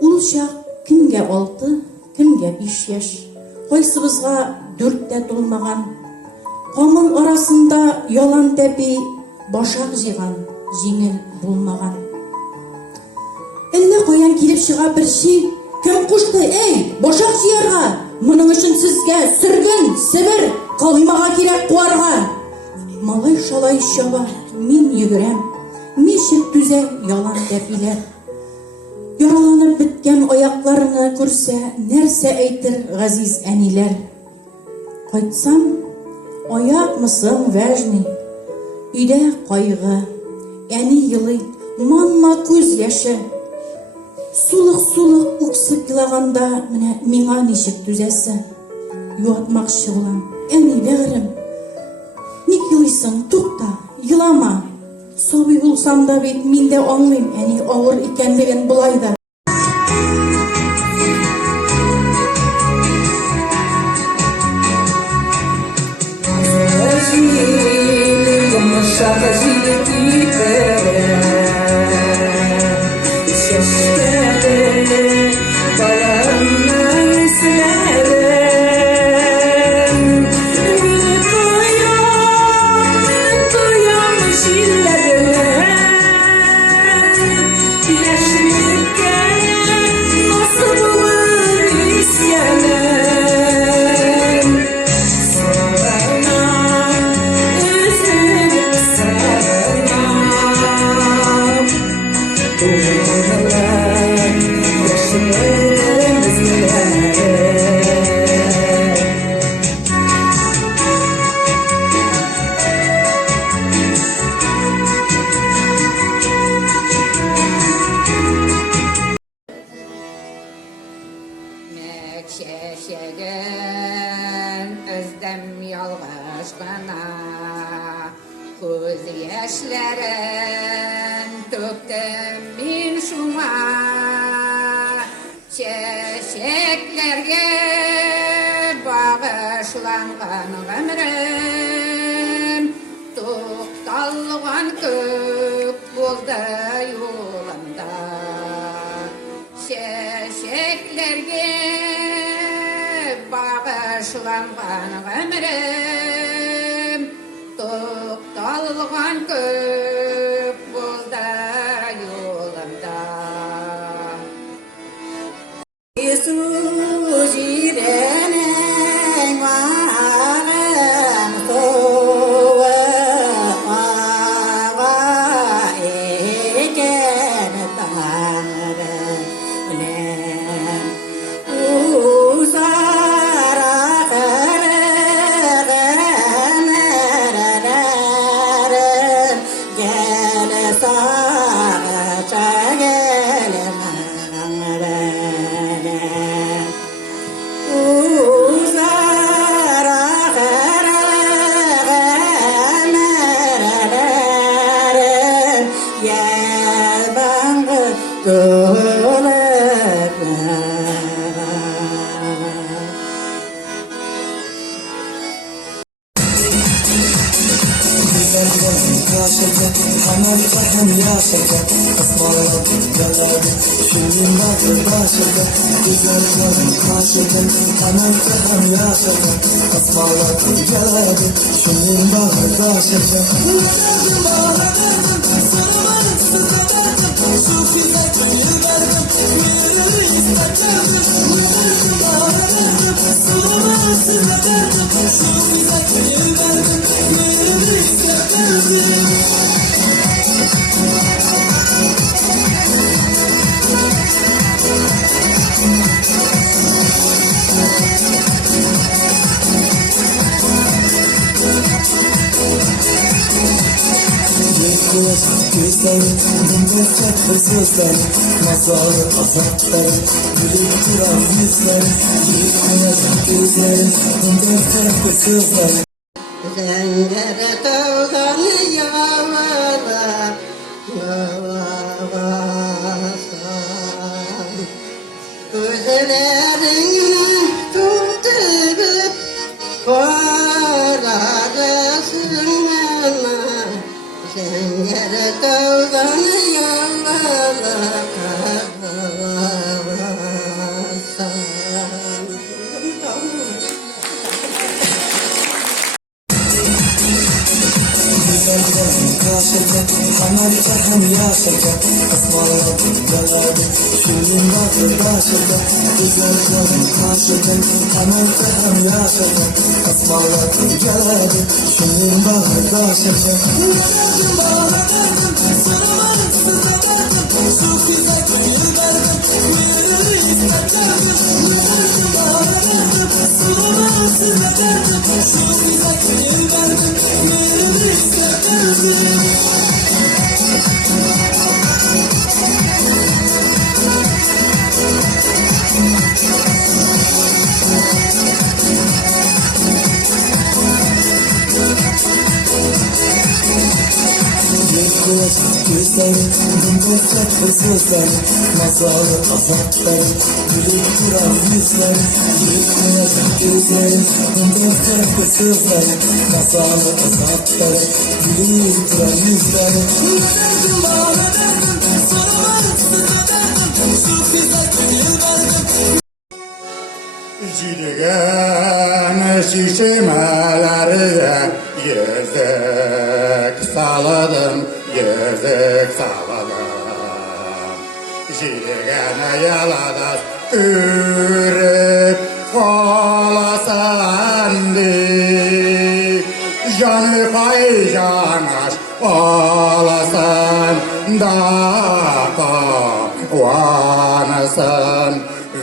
Ул чак кемгә 6, кемгә 5 яшь, кайсыбызга 4 тә тулмаган. Камыл арасында ялан тәпи, башак җыйган, җиңел булмаган. Әллә каян килеп чыга бер ши, кем кушты, эй, башак җыярга? Моның өчен сезгә сөрген, себер, калымага кирәк куарга. Малай шалай чаба, мин йөгерәм, ничек түзә ялан тәпиләр. Яраланып беткән аякларына күрсә, нәрсә әйтер газиз әниләр. Kaytsam, ayak mısın vecni? Üde kaygı, eni yılı, manma göz yaşı. Suluk uksip yılaganda mine nişik düzesi. Yuatmak şıvılan, eni verim. Nik yılıysın, tut da, yılama. Sobi bulsam da bit, minde anlayım, eni ağır ikenliğin bulayda. Şeşegen özlem yalğız bana Göz yaşların töktüm min şuma Çeşeklerge bağışlangan ömrüm Tuktalgan kök buldu yolumda Çeşeklerge bağışlangan ömrüm Tuktalgan kök buldu yolumda Yesus irenin varım soğuk hava eken Tanrım bilen uzara kırgın erelerin gel sağça gelmem Gözlerin, mündetçek hırsızların Masalı azapların, gülüp duran yüzlerin Yıkmaz gözlerin, mündetçek hırsızların Zengere tavdan yavalar Yavasan Gözlerin tutup Kolarasın bana Zengere tavdan yavalar Yavasan Karşıda, kanarca hem yaşaca Asmalar, yalardı, şunun vardı başında Güzellerin karşıda, kanarca hem yaşaca Asmalar, yalardı, şunun vardı başında Yalardım, bağladım, sana varıp sızadardım Şu size gönül verdim, yürü isterdim Yalardım, bağladım, sana varıp sızadardım yüzleri, günde tatlı sözleri, masalı azapları, gülüp duran yüzleri, gülüp gözleri, günde tatlı sözleri, masalı azapları, gülüp duran yüzleri. Nelerdim bana nelerdim, sorularım sıkıntım, şu kıza gönül verdim. Jilgen şişemelerde yüzük saladım, yüzük saladım. Jilgen yalada ürüp kolasan di, canı kaycanaş olasan da kavanasın.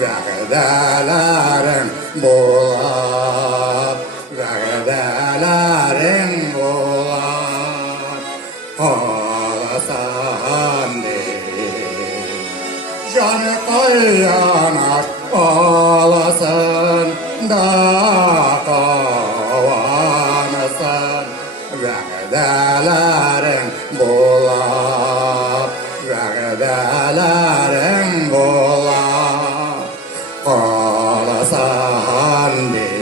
Vəqdələrin bular, vəqdələrin bular, qalasan deyil. Canı qayanar olasın da qavanasın. Vəqdələrin bular, vəqdələrin bular. Qalasan deyil.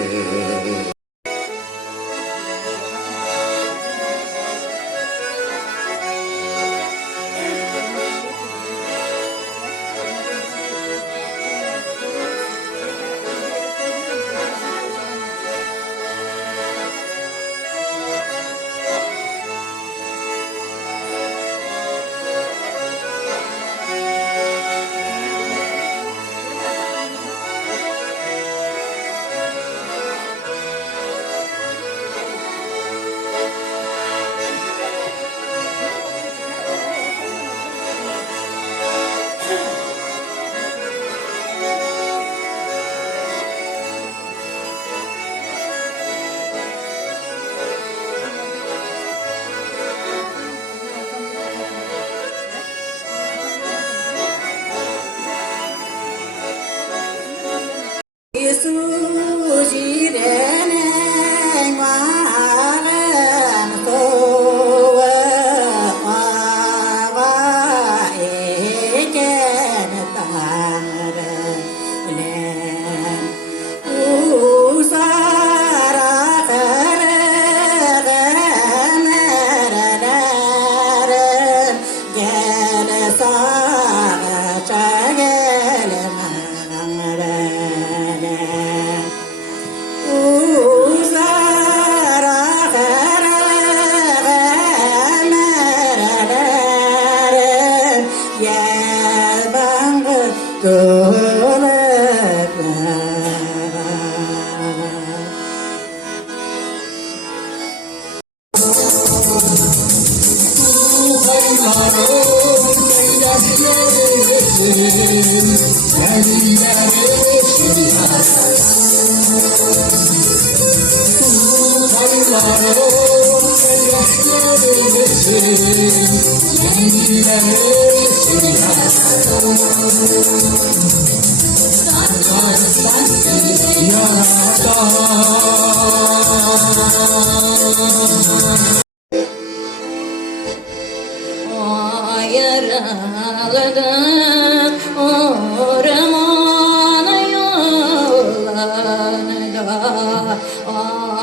Ayrıldım orman yollarında,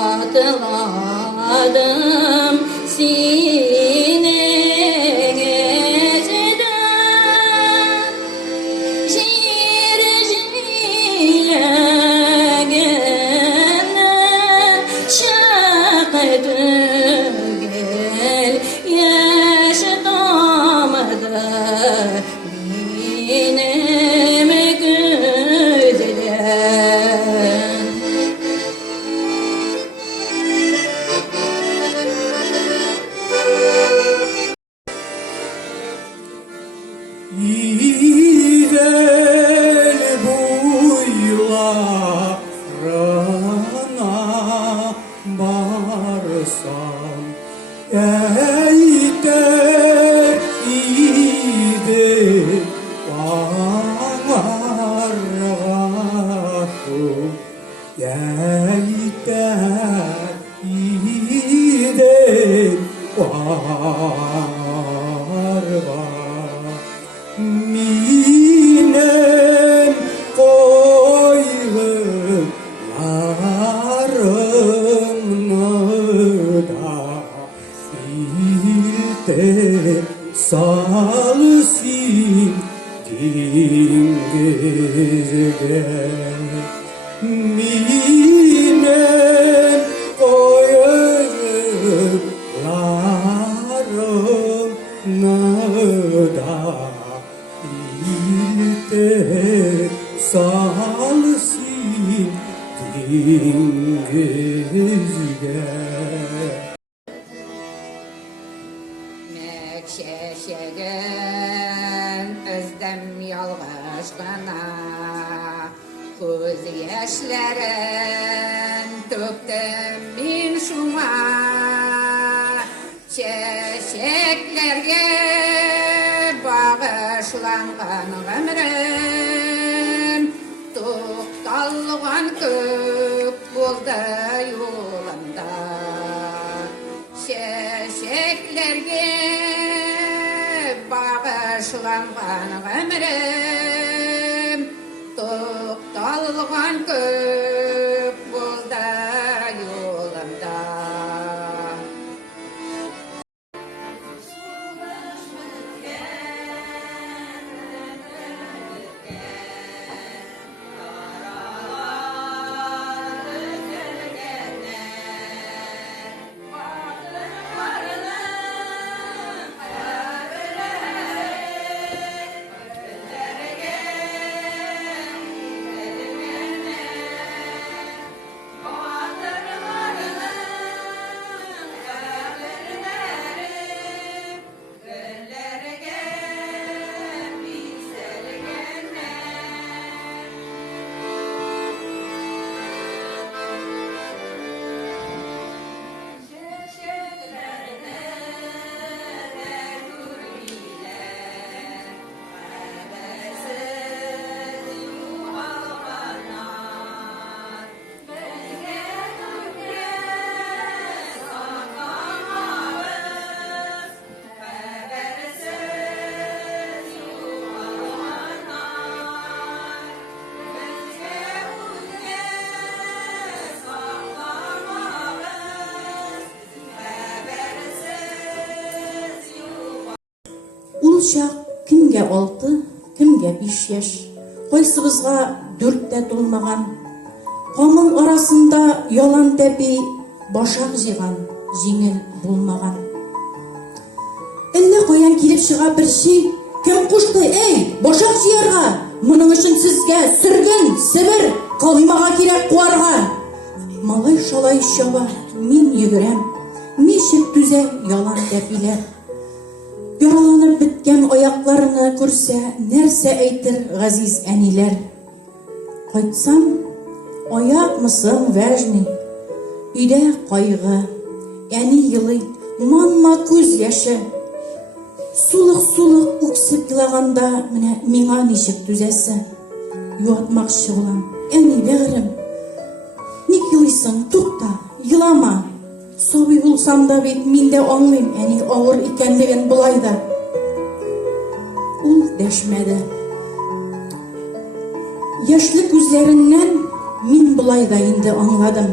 atladım sineceden, jircilegenden şakıdı gel yaşatamadı benim güzelim. İzel buylarına varsam, ey de ide var. Dingirge minen koyarlarım nada ilte salsin dingirge. Mekşeşegen özlem yalğız gana Göz yaşların töktüm min şuma Çeşeklerge bağışlanğan ömrüm To'xtalgan ko'p bo'ldi yo'limda Çeşeklerge bağışlanğan ömrüm To'xtalgan ko'p bo'ldi yo'limda Ул чак кимгә 6, кимгә 5 яшь, кайсыбызга 4 тә тулмаган. Камыл арасында ялан тәпи башак җыйган, җиңел булмаган. Әллә каян килеп чыга бер ши, кем кушты, эй, башак җыярга? Моның өчен сезгә сөрген, себер, калыймага кирәк куарга. Малай шалай чаба, мин йөгерәм, ничек түзә ялан тәпиләр. Яраланып беткән аякларны күрсә, нәрсә әйтер газиз әниләр? Кайтсам, аякмысың вәжни, өйдә кайгы, әни йылый, манма күз яшы. Сулык-сулык үксеп илаганда, менә миңа ничек түзәсе? Юатмакчы булам, әни бәгърем. Ник йылыйсың? Тукта, йылама. Сабый булсам да бит мин дә аңлыйм, әни авыр икәнлеген булай да. Ул дәшмәде. Яшьле күзләреннән мин булай да инде аңладым.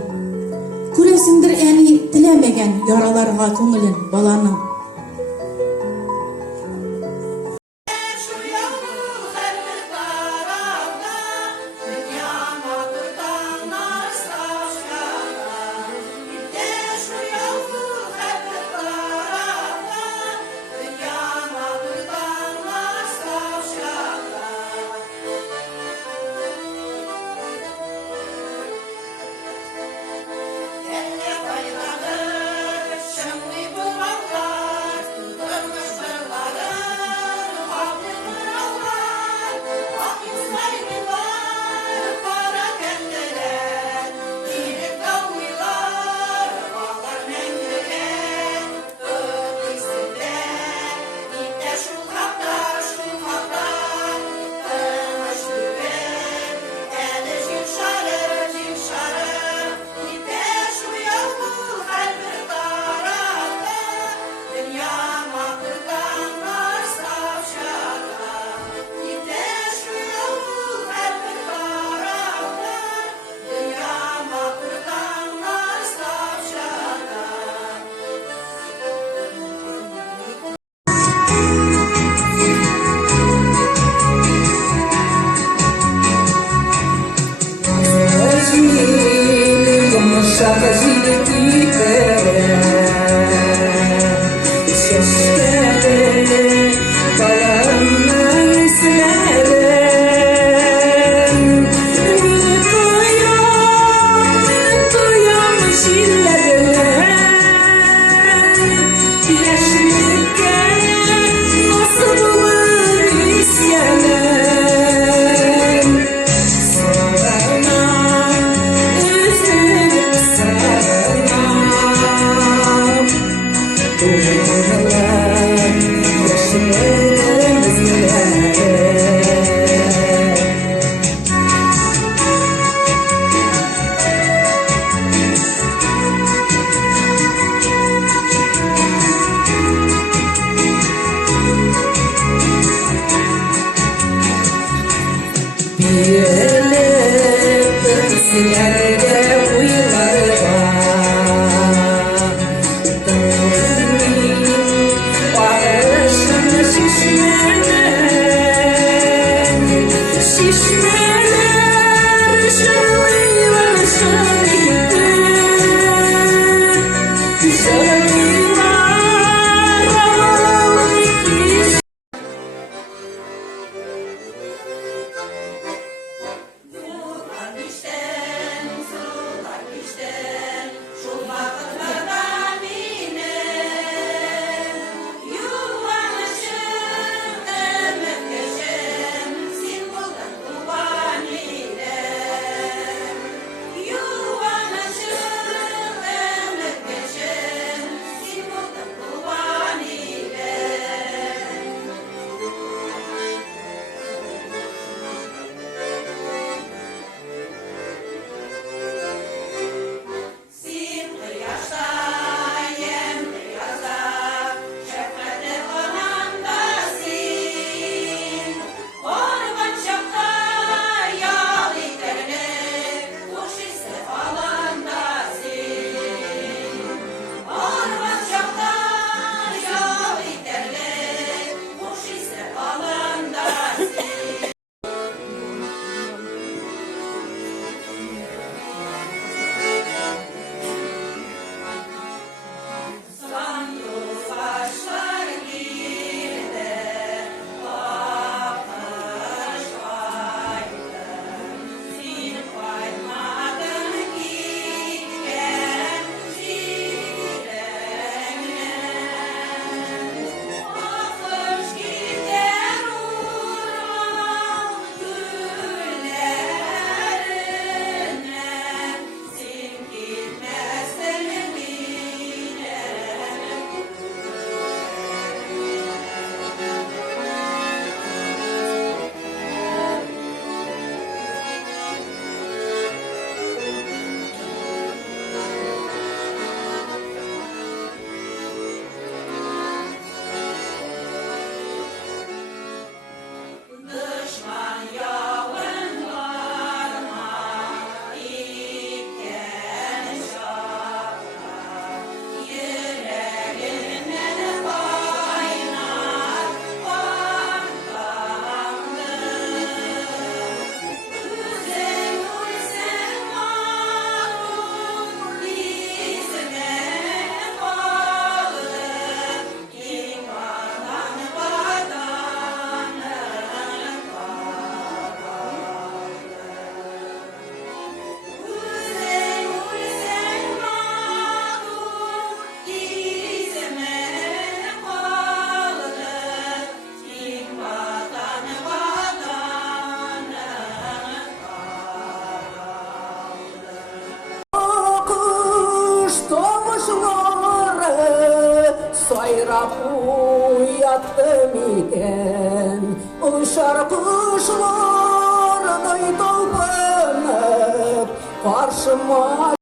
Күрәсендер, әни теләмәгән яраларга күңелен баланың. Şanlı bu Allah Şaka jiletiyle şeşteli balanın izlerim Beni duyan şillerim Yaşlıkken nasıl bulur isyanım Sana üzülüp sarılmam Duygular yaşlarım izlerim Bilelim sizlerde uyuları var Dönmeyin barışın şişmeler Şişmeler şarıylar şarıydı Şarıylar havalı ikiz Sayrap uyattım iken Uçar kuşlar dayı dalbanıp Karşıma